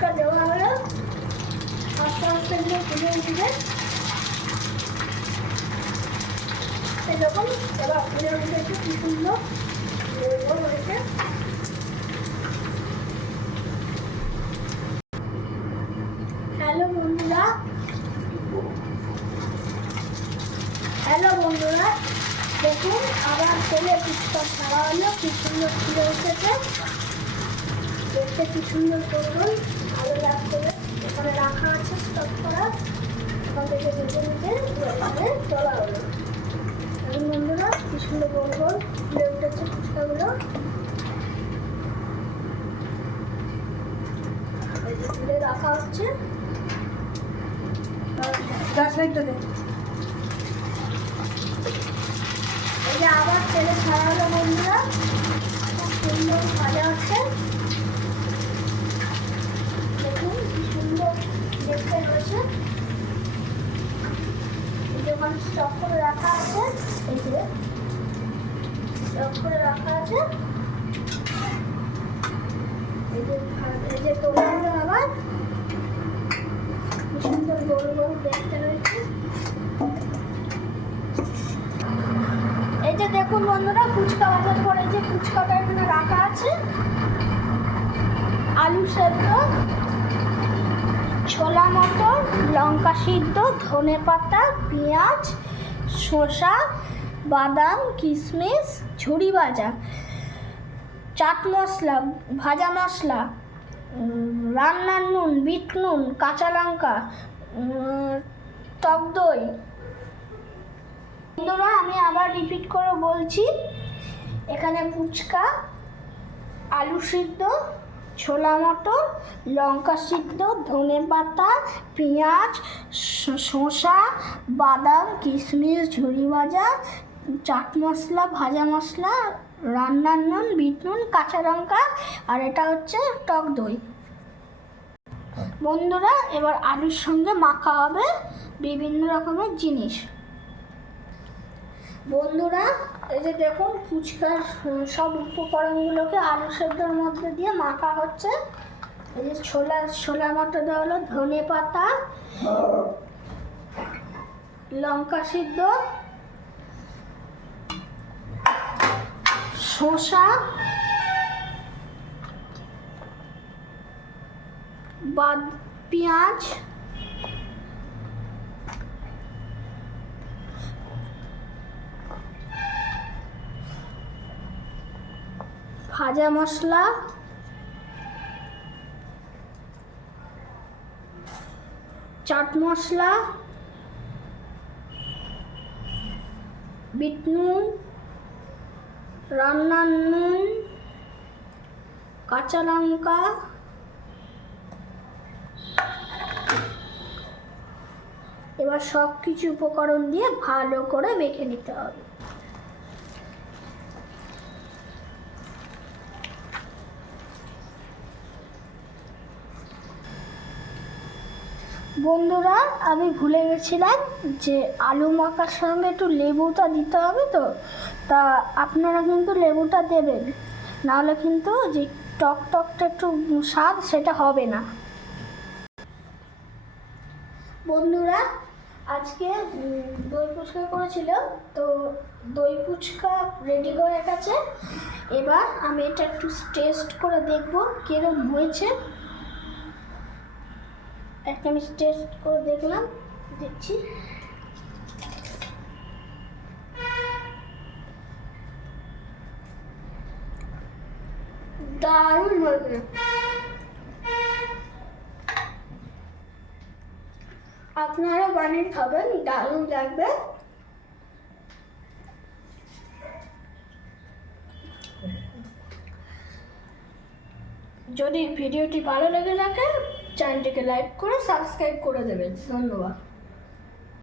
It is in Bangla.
তেলে দেওয়া হলো। আস্তে আস্তে এগুলো তুলে এই দেখুন, এবার তুলে উঠেছে কি সুন্দর হয়েছে হ্যালো বন্ধুরা। হ্যালো বন্ধুরা, দেখুন, আবার তেলে ফুচকা ছাড়া হলো, কি সুন্দর তুলে উঠেছে। দেখতে কি সুন্দর করুন। এখানে রাখা আছে স্টক করা। এখান থেকে নিজে নিজে এখানে তোলা হলো এখন বন্ধুরা কি সুন্দর গোল গোল ফুলে উঠেছে ফুচকাগুলো। তুলে রাখা হচ্ছে। গাছ লাইটটা দে এই যে আবার তেলে ছাড়া হলো বন্ধুরা খুব সুন্দর ভাজা হচ্ছে দেখুন কি সুন্দর দেখতে রয়েছে স্টক করে রাখা আছে এই যে স্টক করে রাখা আছে এই সুন্দর গোল গোল দেখতে রয়েছে এই যে দেখুন বন্ধুরা, ফুচকা বাজার পরে যে ফুচকাটা এখানে রাখা আছে, আলু সেদ্ধ ছোলা মটর, লঙ্কা সিদ্ধ, ধনে পাতা, পেঁয়াজ, শসা, বাদাম, কিশমিশ ঝুড়ি ভাজা, চাট মশলা, ভাজা মশলা রান্নার নুন, বিট নুন, কাঁচা লঙ্কা টক দই। বন্ধুরা, আমি আবার রিপিট করে বলছি, এখানে ফুচকা, আলু সিদ্ধ ছোলা মটর লঙ্কা সিদ্ধ ধনে পাতা পেঁয়াজ শসা বাদাম কিশমিশ ঝুড়ি ভাজা চাট মশলা ভাজা মশলা রান্নার নুন বিট নুন কাঁচা লঙ্কা আর এটা হচ্ছে টক দই। বন্ধুরা এবার আলুর সঙ্গে মাখা হবে বিভিন্ন রকমের জিনিস। বন্ধুরা, এই যে দেখুন ফুচকার সব উপকরণগুলোকে আলু সেদ্ধর মধ্যে দিয়ে মাখা হচ্ছে। এই যে ছোলা ছোলা মটর দেওয়া হলো ধনে পাতা, লঙ্কা সিদ্ধ, শসা, বাদ, পেঁয়াজ ভাজা মশলা। চাট মশলা। বিট নুন। রান্নার নুন। কাঁচা লঙ্কা। এবার সব কিছু উপকরণ দিয়ে ভালো করে মেখে নিতে হবে। বন্ধুরা, আমি ভুলে গেছিলাম যে আলু মাখার সঙ্গে একটু লেবুটা দিতে হবে তো। তা আপনারা কিন্তু লেবুটা দেবেন, নাহলে কিন্তু যে টক টকটা একটু স্বাদ সেটা হবে না। বন্ধুরা, আজকে দই ফুচকা করেছিল, তো দই ফুচকা রেডি হয়ে গেছে। এবার আমি এটা একটু টেস্ট করে দেখব কিরম হয়েছে। একটা আমি টেস্ট করে দেখলাম, দেখছি। দারুণ হয়েছে আপনারা বানিয়ে খাবেন, দারুণ লাগবে। যদি ভিডিওটি ভালো লেগে থাকে চ্যানেলটিকে লাইক করে সাবস্ক্রাইব করে দেবেন ধন্যবাদ।